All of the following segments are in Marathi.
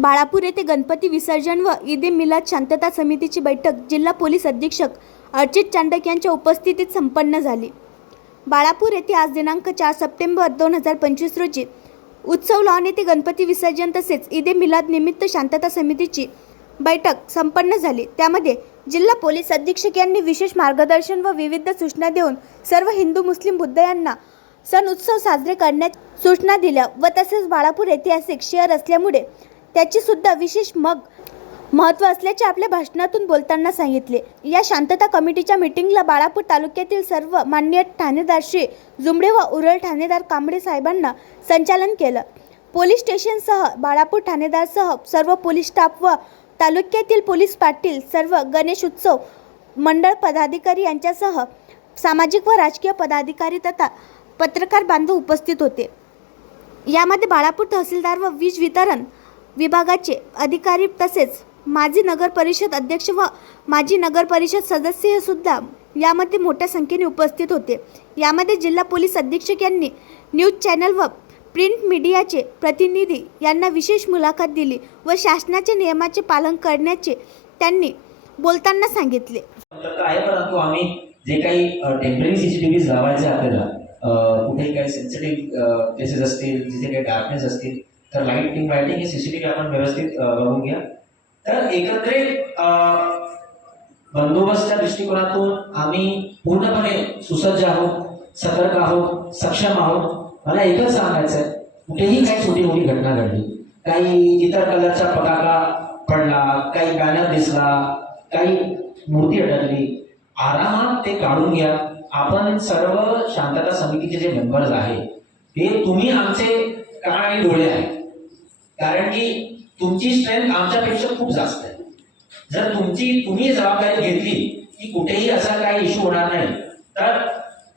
बाळापूर येथे गणपती विसर्जन व ईद-ए-मिलाद शांतता समितीची बैठक जिल्हा पोलीस अधीक्षक अर्चित चांडक यांच्या उपस्थितीत संपन्न झाली। बाळापूर येथे आज दिनांक 4 सप्टेंबर 2025 रोजी उत्सव लॉन येथे गणपती विसर्जन तसेच ईद-ए-मिलाद निमित्त शांतता समितीची बैठक संपन्न झाली। त्यामध्ये जिल्हा पोलीस अधीक्षक यांनी विशेष मार्गदर्शन व विविध सूचना देऊन सर्व हिंदू मुस्लिम बुद्ध यांना सण उत्सव साजरे करण्याची सूचना दिल्या व तसेच बाळापूर ऐतिहासिक शहर असल्यामुळे त्याची सुद्धा विशेष महत्त्व असल्याचे आपल्या भाषणातून बोलताना सांगितले। या शांतता कमिटीच्या मीटिंगला बाळापूर तालुक्यातील सर्व मान्य ठाणेदार श्री जुमडे व उरळ ठाणेदार कांबळे साहेबांना संचालन केलं। पोलीस स्टेशनसह बाळापूर ठाणेदारसह सर्व पोलीस स्टाफ व तालुक्यातील पोलीस पाटील सर्व गणेश उत्सव मंडळ पदाधिकारी यांच्यासह सामाजिक व राजकीय पदाधिकारी तथा पत्रकार बांधव उपस्थित होते। यामध्ये बाळापूर तहसीलदार व वीज वितरण विभागाचे अधिकारी तसेच माजी नगर परिषद अध्यक्ष व माजी नगर परिषद सदस्य सुद्धा यामध्ये मोठ्या संख्येने उपस्थित होते। यामध्ये जिल्हा पोलीस अधीक्षक यांनी न्यूज चॅनल व प्रिंट मीडियाचे प्रतिनिधी यांना विशेष मुलाखत दिली व शासनाच्या नियमाचे पालन करण्याचे त्यांनी बोलताना सांगितले। आहे परंतु आम्ही जे काही टेम्पररी सीसीटीव्हीज लावायचे आपल्याला कुठेही काही सेन्सिटिव्ह केसेस असतील जिथे काही डार्कनेस असतील तर लाईटिंग हे सीसीटीव्ही आपण व्यवस्थित बघून घ्या। तर एकत्रित बंदोबस्तच्या दृष्टिकोनातून आम्ही पूर्णपणे सुसज्ज आहोत, सतर्क आहोत, सक्षम आहोत। मला एकच सांगायचं आहे, कुठेही काही छोटी मोठी घटना घडली, काही इतर कलरचा पताका पडला, काही बॅनर दिसला, काही मूर्ती अडकली, आरामात ते काढून घ्या। आपण सर्व शांतता समितीचे जे मेंबर्स आहे ते तुम्ही आमचे कान आणि डोळे आहेत, कारण की तुमची स्ट्रेंथ आमच्यापेक्षा खूप जास्त आहे। जर तुम्ही जबाबदारी घेतली की कुठेही असा काही इश्यू होणार नाही तर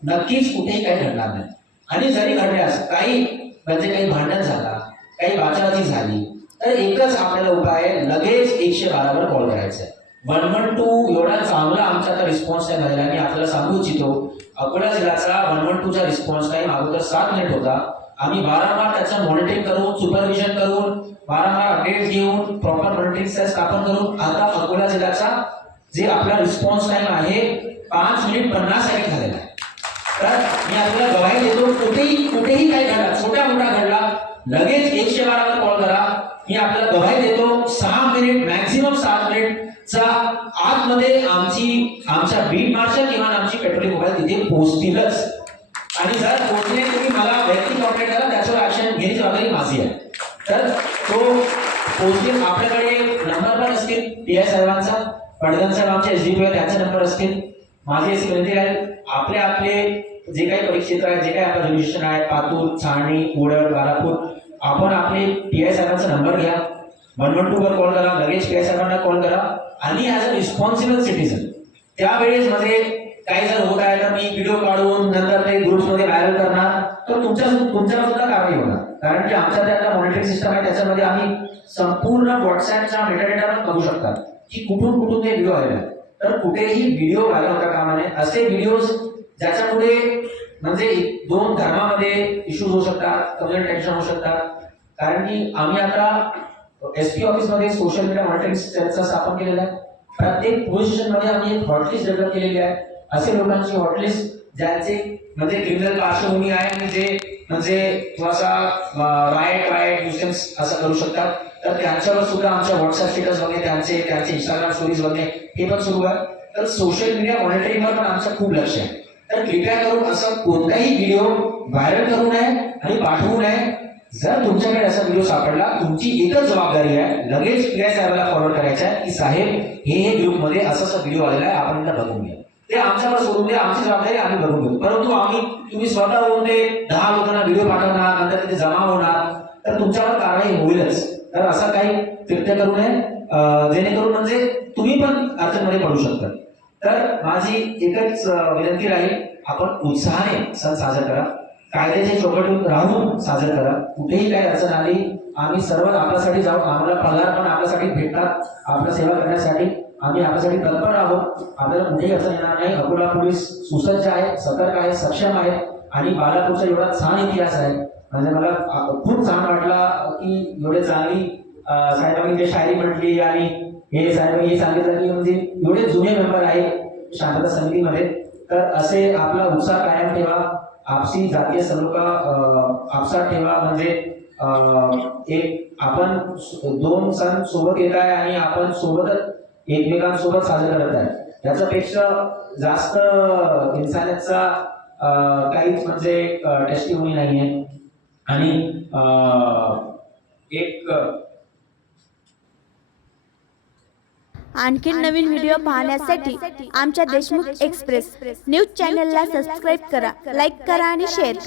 नक्कीच कुठेही काही घडणार नाही। आणि जरी घडल्यास काही काही भांडण झाला, काही बाचाबाची झाली तर एकच आपल्याला उपाय आहे, लगेच 112 वर कॉल करायचा आहे। 112 एवढा चांगला आमचा आता रिस्पॉन्स टाइम झालेला आहे। मी आपल्याला सांगू इच्छितो, अकोला जिल्ह्याचा 112 चा रिस्पॉन्स टाइम अगोदर 7 मिनिट होता। आम्ही वारंवार त्याचं मॉनिटरिंग करून, सुपरविजन करून, वारंवार अपडेट्स घेऊन, प्रॉपर मॉनिटरिंग सेल स्थापन करून आता अकोला जिल्ह्याचा जे आपला रिस्पॉन्स टाइम आहे 5 मिनिट 50 सेकंड झालेला आहे। तर मी आपल्याला गवाही देतो, कुठेही काय घडला, छोटा मोठा घडला, लगेच 112 वर कॉल करा। मी आपल्याला गवाही देतो 6 मिनिट मॅक्झिमम 7 मिनिटचा आतमध्ये आमच्या बीट मार्शल किंवा आमची पेट्रोलिंग मोबाईल तिथे पोहोचतीलच। आणि जर पोहोचले तुम्ही मला वैयक्तिक कॉन्टॅक्ट करा, त्याच्यावर ऍक्शन घेण्याची जबाबदारी माझी आहे। तर तो पोहोचतील, आपल्याकडे नंबर पण असतील पीआय साहेबांचा, पडगण साहेब आमचे एसडीपी आहे त्यांचे नंबर असतील। माझी अशी विनंती आहे, आपले जे काही परिक्षेत्र आहे, जे काही आपलं जुरिडिक्शन आहे, पातूर, छावणी, उडळ, बाळापूर, आपण आपले पीआय साहेबांचा नंबर घ्या, 112 वर कॉल करा, लगेच पीआय साहेबांना कॉल करा। आणि ॲज अ रिस्पॉन्सिबल सिटीजन त्यावेळेस मध्ये काही जर होत आहे तर मी व्हिडिओ काढून नंतर ते ग्रुप्समध्ये व्हायरल करणार तर तुमच्यावर सुद्धा कारवाई होणार, कारण की आमच्या त्या मॉनिटरिंग सिस्टम आहे, त्याच्यामध्ये आम्ही संपूर्ण व्हॉट्सअपचा मेटाडेटा पण बघू शकतात की कुठून ते व्हिडिओ आले। तर कुठेही व्हिडिओ व्हायरल होता कामा नये। असे व्हिडिओज ज्याच्यामुळे दोन धर्मामध्ये इश्यूज होऊ शकतात, कम्युनिटी टेन्शन होऊ शकतात, कारण की आम्ही आता एसपी ऑफिसमध्ये सोशल मीडिया मॉनिटरिंग सेलचा स्थापन केलेला आहे। प्रत्येक पोलीस स्टेशनमध्ये आम्ही एक हॉटलिस्ट डेव्हलप केलेली आहे। असे लोकांची हॉटलिस्ट ज्यांचे क्रिमिनल पार्श्वभूमी आहे आणि जे थोडासा राईट न्यूसेन्स असं करू शकतात, तर त्यांच्यावर सुद्धा आमच्या व्हॉट्सअप स्टेटस बघणे, त्यांचे इंस्टाग्राम स्टोरीज बघणे हे पण सुरू आहे। तर सोशल मीडिया मॉनिटरिंगवर पण आमचं खूप लक्ष आहे। तर कृपया करून असं कोणताही व्हिडिओ व्हायरल करू नये आणि पाठवू नये। जर तुमच्याकडे असा व्हिडिओ सापडला, तुमची एकच जबाबदारी आहे, लगेच पीआय साहेबांना फॉरवर्ड करायचं आहे की साहेब हे ग्रुपमध्ये असा व्हिडिओ आलेला आहे, आपण एकदा बघून घ्या। ते आमच्यावर सोडून द्या, आमची जबाबदारी आम्ही बघून घेऊ। परंतु तुम्ही स्वतः होऊन ते 10 लोकांना व्हिडिओ पाठवणार, नंतर तिथे जमा होणार तर तुमच्यावर कारवाई होईलच। तर असं काही कृत्य करू नये, जेणेकरून तुम्ही पण अडचणीमध्ये पडू शकता। तर माझी एकच विनंती राहील, आपण उत्साहाने सण साजरा करा, कायद्याच्या चौकटीत राहून साजरा करा। कुठेही काही अडचण आली आम्ही सर्व आपल्यासाठी जाऊ, आम्हाला पगार पण आपल्यासाठी भेटतात, आपल्या सेवा करण्यासाठी आम्ही आपल्यासाठी तत्पर आहोत। आपल्याला कुठेही अडचण येणार नाही। अकोला पोलीस सुसज्ज आहे, सतर्क आहे, सक्षम आहे आणि बाळापूरचा एवढा छान इतिहास आहे। मला खूप छान वाटला की एवढे चांगली साहेबांनी जे शायरी म्हटली आणि हे साहेबांनी हे सांगितलं की म्हणजे एवढे जुने मेंबर आहे शांतता समितीमध्ये, तर असे आपला उत्साह कायम ठेवा, आपसी जातीय सलोखा आपसात ठेवा. म्हणजे एक आपण दोन सण सोबत येत आहे आणि आपण सोबतच एकमेकांसोबत साजरे करत आहे. त्याच्यापेक्षा जास्त इन्सानियतचा काहीच म्हणजे टेस्टिमोनी नाही आहे. आणि एक आणखी नवीन व्हिडिओ पाहण्यासाठी आमच्या देशमुख एक्सप्रेस न्यूज चॅनलला सबस्क्राईब करा, लाईक करा आणि शेअर करा.